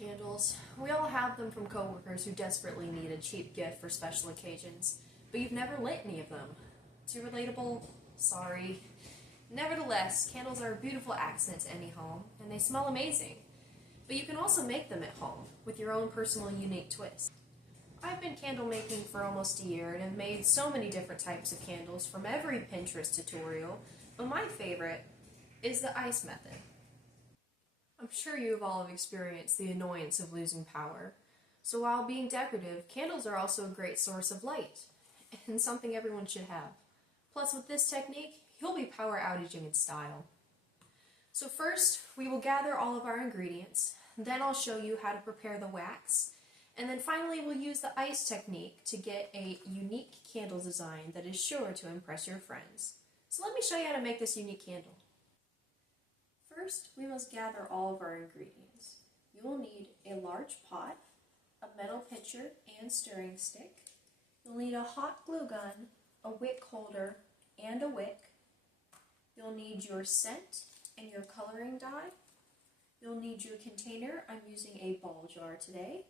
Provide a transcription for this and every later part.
Candles. We all have them from coworkers who desperately need a cheap gift for special occasions, but you've never lit any of them. Too relatable? Sorry. Nevertheless, candles are a beautiful accent to any home, and they smell amazing. But you can also make them at home, with your own personal unique twist. I've been candle making for almost a year and have made so many different types of candles from every Pinterest tutorial, but my favorite is the ice method. I'm sure you have all experienced the annoyance of losing power. So while being decorative, candles are also a great source of light, and something everyone should have. Plus, with this technique, you'll be power outaging in style. So first, we will gather all of our ingredients, then I'll show you how to prepare the wax, and then finally we'll use the ice technique to get a unique candle design that is sure to impress your friends. So let me show you how to make this unique candle. First, we must gather all of our ingredients. You will need a large pot, a metal pitcher and stirring stick. You'll need a hot glue gun, a wick holder, and a wick. You'll need your scent and your coloring dye. You'll need your container. I'm using a ball jar today.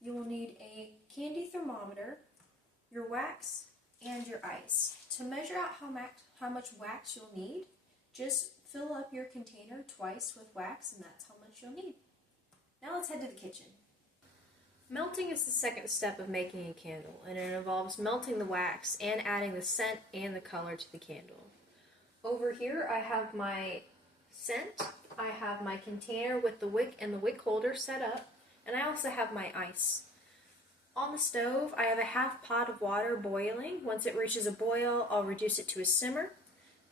You will need a candy thermometer, your wax, and your ice. To measure out how much wax you'll need, just fill up your container twice with wax, and that's how much you'll need. Now let's head to the kitchen. Melting is the second step of making a candle, and it involves melting the wax and adding the scent and the color to the candle. Over here I have my scent, I have my container with the wick and the wick holder set up, and I also have my ice. On the stove I have a half pot of water boiling. Once it reaches a boil, I'll reduce it to a simmer.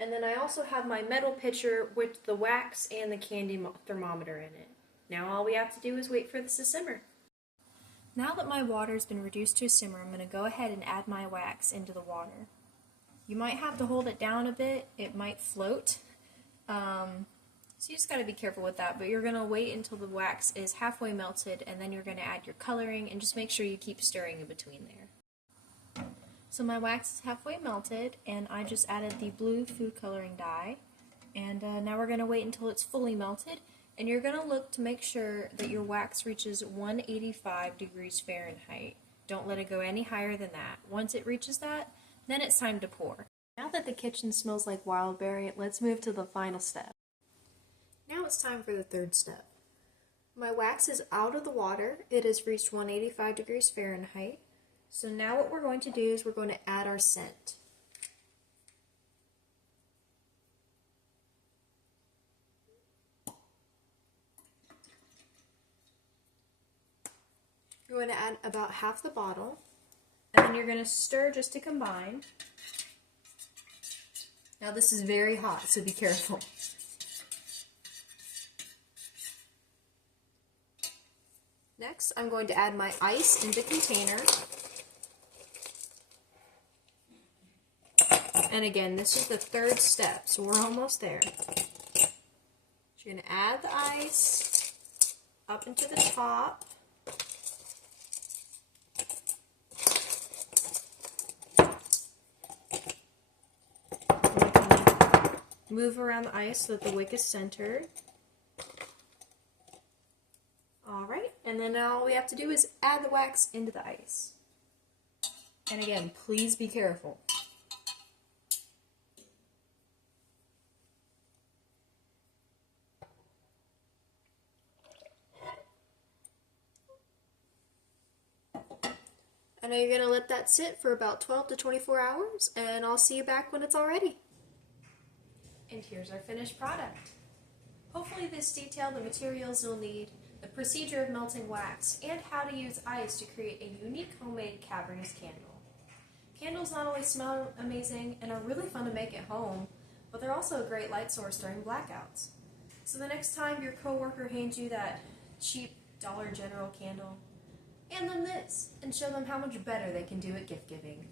And then I also have my metal pitcher with the wax and the candy thermometer in it. Now all we have to do is wait for this to simmer. Now that my water's been reduced to a simmer, I'm going to go ahead and add my wax into the water. You might have to hold it down a bit, it might float. So you just got to be careful with that, but you're going to wait until the wax is halfway melted, and then you're going to add your coloring, and just make sure you keep stirring in between there. So my wax is halfway melted, and I just added the blue food coloring dye, and now we're going to wait until it's fully melted, and you're going to look to make sure that your wax reaches 185 degrees Fahrenheit. Don't let it go any higher than that. Once it reaches that, then it's time to pour. Now that the kitchen smells like Wildberry, let's move to the final step. Now it's time for the third step. My wax is out of the water. It has reached 185 degrees Fahrenheit. So now what we're going to do is we're going to add our scent. You're going to add about half the bottle, and then you're going to stir just to combine. Now this is very hot, so be careful. Next, I'm going to add my ice in the container. And again, this is the third step, so we're almost there. So you're going to add the ice up into the top. Move around the ice so that the wick is centered. Alright, and then all we have to do is add the wax into the ice. And again, please be careful. And now you're going to let that sit for about 12 to 24 hours, and I'll see you back when it's all ready. And here's our finished product. Hopefully this detailed the materials you'll need, the procedure of melting wax, and how to use ice to create a unique homemade cavernous candle. Candles not only smell amazing and are really fun to make at home, but they're also a great light source during blackouts. So the next time your coworker hands you that cheap Dollar General candle, hand them this and show them how much better they can do at gift giving.